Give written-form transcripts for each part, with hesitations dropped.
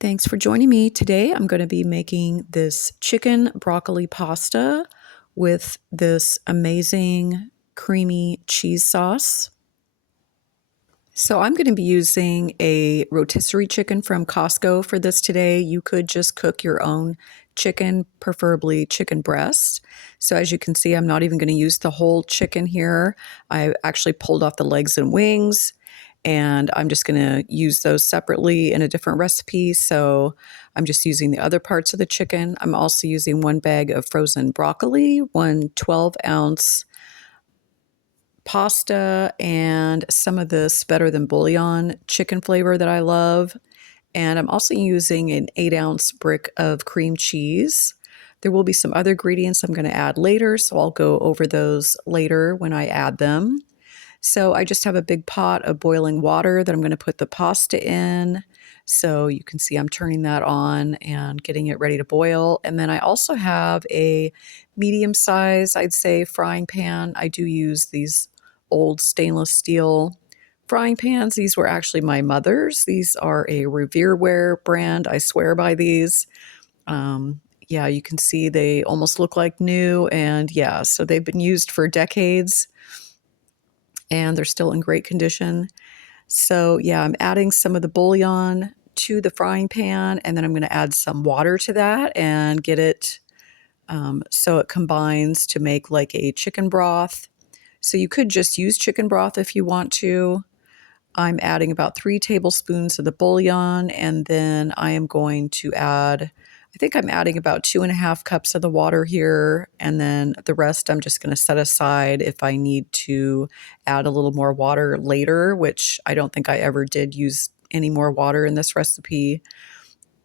Thanks for joining me. Today I'm going to be making this chicken broccoli pasta with this amazing creamy cheese sauce. So I'm going to be using a rotisserie chicken from Costco for this today. You could just cook your own chicken, preferably chicken breast. So as you can see, I'm not even going to use the whole chicken here. I actually pulled off the legs and wings, and I'm just going to use those separately in a different recipe. So I'm just using the other parts of the chicken. I'm also using 1 bag of frozen broccoli, 1 12-ounce pasta, and some of this Better Than Bouillon chicken flavor that I love. And I'm also using an 8-ounce brick of cream cheese. There will be some other ingredients I'm going to add later, so I'll go over those later when I add them. So I just have a big pot of boiling water that I'm going to put the pasta in. So you can see I'm turning that on and getting it ready to boil. And then I also have a medium size, I'd say, frying pan. I do use these old stainless steel frying pans. These were actually my mother's. These are a Revereware brand. I swear by these. Yeah, you can see they almost look like new. And yeah, so they've been used for decades and they're still in great condition. So yeah, I'm adding some of the bouillon to the frying pan, and then I'm going to add some water to that and get it so it combines to make like a chicken broth. So you could just use chicken broth if you want to. I'm adding about 3 tablespoons of the bouillon, and then I am going to add, I think I'm adding about 2.5 cups of the water here, and then the rest I'm just going to set aside if I need to add a little more water later, which I don't think I ever did use any more water in this recipe.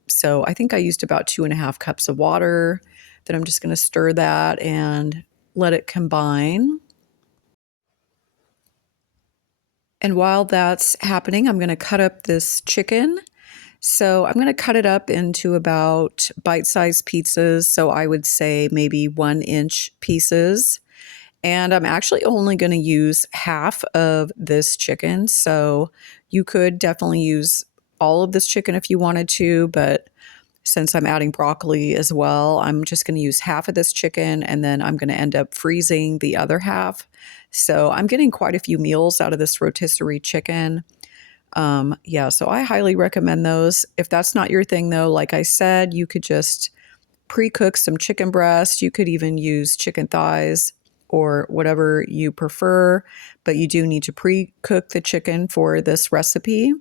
So I think I used about 2.5 cups of water. Then I'm just going to stir that and let it combine. And while that's happening, I'm going to cut up this chicken. So I'm going to cut it up into about bite-sized pizzas. So I would say maybe 1-inch pieces. And I'm actually only going to use half of this chicken. So you could definitely use all of this chicken if you wanted to, but since I'm adding broccoli as well, I'm just going to use half of this chicken, and then I'm going to end up freezing the other half. So I'm getting quite a few meals out of this rotisserie chicken. Yeah, so I highly recommend those. If that's not your thing though, like I said, you could just pre-cook some chicken breast. You could even use chicken thighs or whatever you prefer, but you do need to pre-cook the chicken for this recipe.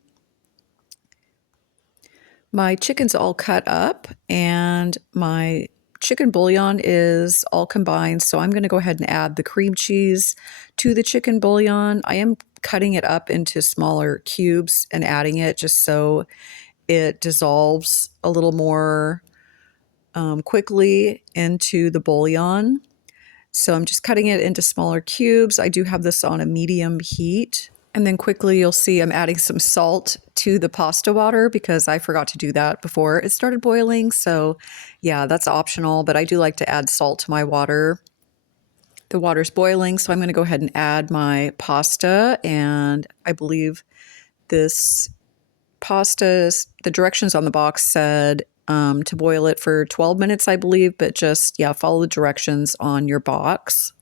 My chicken's all cut up and my chicken bouillon is all combined. So I'm going to go ahead and add the cream cheese to the chicken bouillon. I am cutting it up into smaller cubes and adding it just so it dissolves a little more quickly into the bouillon. So I'm just cutting it into smaller cubes. I do have this on a medium heat. And then quickly you'll see I'm adding some salt to the pasta water because I forgot to do that before it started boiling. So yeah, that's optional, but I do like to add salt to my water. The water's boiling, so I'm going to go ahead and add my pasta. And I believe this pasta's, the directions on the box said to boil it for 12 minutes, I believe, but just, yeah, follow the directions on your box.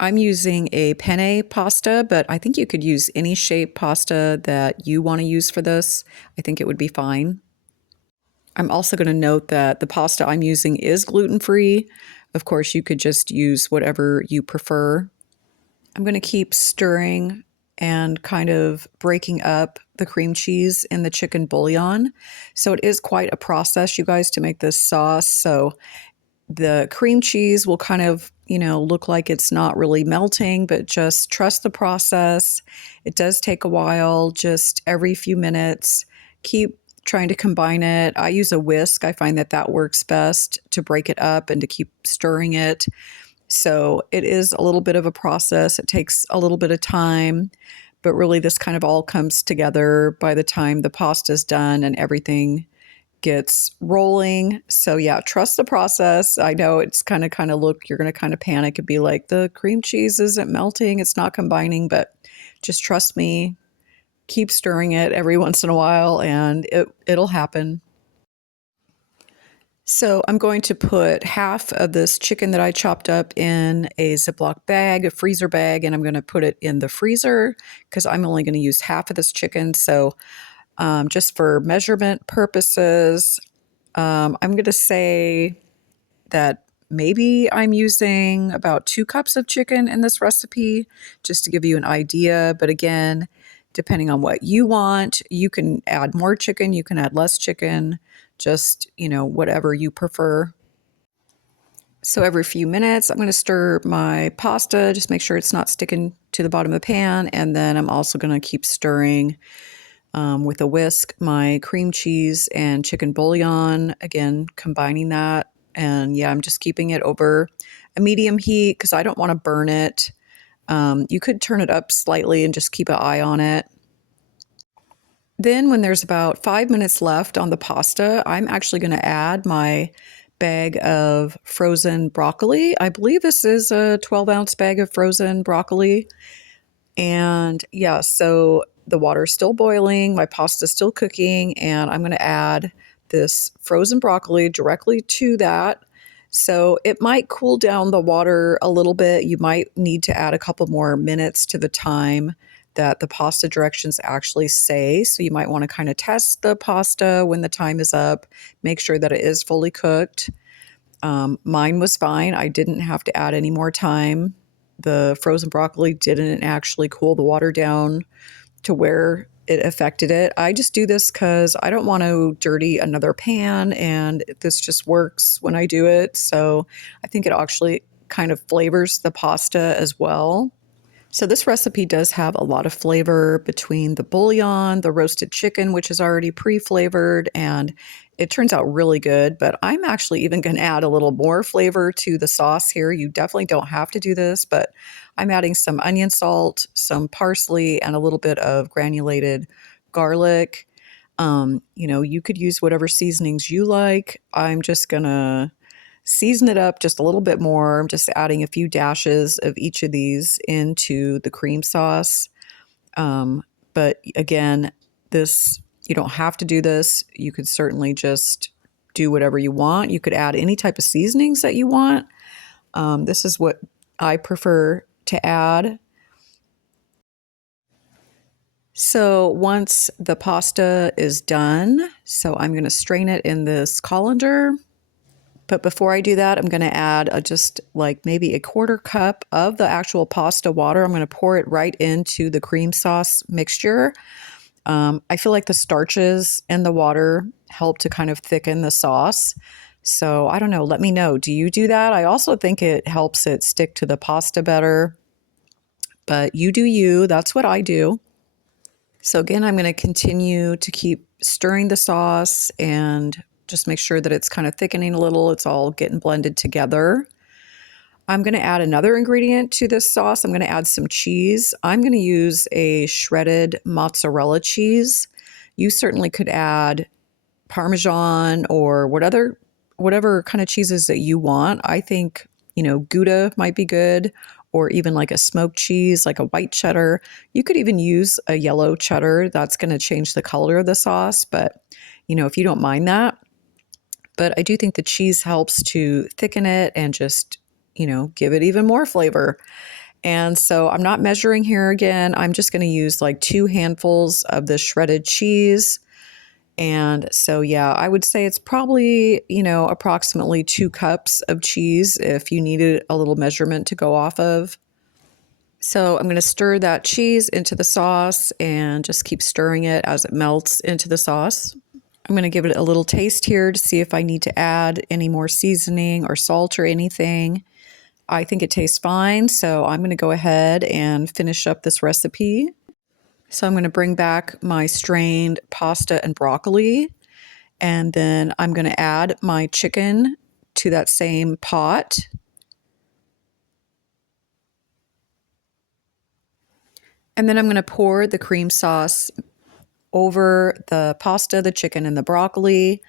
I'm using a penne pasta, but I think you could use any shape pasta that you want to use for this. I think it would be fine. I'm also going to note that the pasta I'm using is gluten-free. Of course, you could just use whatever you prefer. I'm going to keep stirring and kind of breaking up the cream cheese in the chicken bouillon. So it is quite a process, you guys, to make this sauce. So the cream cheese will kind of, look like it's not really melting, but just trust the process. It does take a while, just every few minutes. Keep trying to combine it. I use a whisk. I find that that works best to break it up and to keep stirring it. So it is a little bit of a process. It takes a little bit of time, but really this kind of all comes together by the time the pasta's done and everything gets rolling. So yeah, trust the process. I know it's kind of look, you're going to kind of panic and be like, the cream cheese isn't melting, it's not combining, but just trust me. Keep stirring it every once in a while and it'll happen. So I'm going to put half of this chicken that I chopped up in a Ziploc bag, a freezer bag, and I'm going to put it in the freezer because I'm only going to use half of this chicken. So just for measurement purposes, I'm going to say that maybe I'm using about 2 cups of chicken in this recipe, just to give you an idea. But again, depending on what you want, you can add more chicken, you can add less chicken, just, whatever you prefer. So every few minutes, I'm going to stir my pasta, just make sure it's not sticking to the bottom of the pan. And then I'm also going to keep stirring with a whisk my cream cheese and chicken bouillon, again, combining that. And yeah, I'm just keeping it over a medium heat because I don't want to burn it. You could turn it up slightly and just keep an eye on it. Then, when there's about 5 minutes left on the pasta, I'm actually going to add my bag of frozen broccoli. I believe this is a 12-ounce bag of frozen broccoli. And yeah, so the water's still boiling, my pasta's still cooking, and I'm going to add this frozen broccoli directly to that. So it might cool down the water a little bit. You might need to add a couple more minutes to the time that the pasta directions actually say. So you might want to kind of test the pasta when the time is up, make sure that it is fully cooked. Mine was fine. I didn't have to add any more time. The frozen broccoli didn't actually cool the water down to where it affected it. I just do this because I don't want to dirty another pan, and this just works when I do it. So I think it actually kind of flavors the pasta as well. So this recipe does have a lot of flavor between the bouillon, the roasted chicken, which is already pre-flavored, and it turns out really good. But I'm actually even going to add a little more flavor to the sauce here. You definitely don't have to do this, but I'm adding some onion salt, some parsley, and a little bit of granulated garlic. You could use whatever seasonings you like. I'm just going to season it up just a little bit more. I'm just adding a few dashes of each of these into the cream sauce. But again, this, you don't have to do this. You could certainly just do whatever you want. You could add any type of seasonings that you want. This is what I prefer to add. So once the pasta is done, so I'm going to strain it in this colander. But before I do that, I'm going to add just like maybe a 1/4 cup of the actual pasta water. I'm going to pour it right into the cream sauce mixture. I feel like the starches in the water help to kind of thicken the sauce. So I don't know. Let me know. Do you do that? I also think it helps it stick to the pasta better. But you do you. That's what I do. So again, I'm going to continue to keep stirring the sauce and just make sure that it's kind of thickening a little. It's all getting blended together. I'm going to add another ingredient to this sauce. I'm going to add some cheese. I'm going to use a shredded mozzarella cheese. You certainly could add Parmesan or whatever kind of cheeses that you want. I think, Gouda might be good, or even like a smoked cheese, like a white cheddar. You could even use a yellow cheddar. That's going to change the color of the sauce, but if you don't mind that. But I do think the cheese helps to thicken it and just, give it even more flavor. And so I'm not measuring here again. I'm just going to use like 2 handfuls of the shredded cheese. And so, yeah, I would say it's probably, approximately 2 cups of cheese if you needed a little measurement to go off of. So I'm going to stir that cheese into the sauce and just keep stirring it as it melts into the sauce. I'm going to give it a little taste here to see if I need to add any more seasoning or salt or anything. I think it tastes fine, so I'm going to go ahead and finish up this recipe. So I'm going to bring back my strained pasta and broccoli, and then I'm going to add my chicken to that same pot. And then I'm going to pour the cream sauce over the pasta, the chicken, and the broccoli.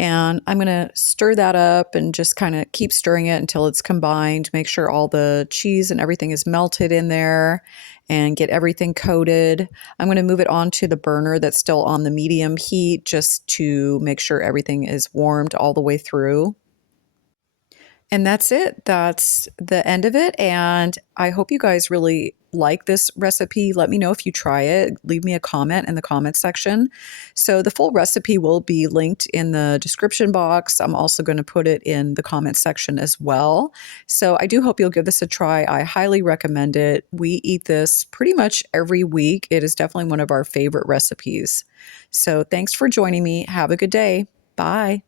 And I'm going to stir that up and just kind of keep stirring it until it's combined. Make sure all the cheese and everything is melted in there and get everything coated. I'm going to move it onto the burner that's still on the medium heat just to make sure everything is warmed all the way through. And that's it. That's the end of it. And I hope you guys really like this recipe. Let me know if you try it. Leave me a comment in the comment section. So the full recipe will be linked in the description box. I'm also going to put it in the comment section as well. So I do hope you'll give this a try. I highly recommend it. We eat this pretty much every week. It is definitely one of our favorite recipes. So thanks for joining me. Have a good day. Bye.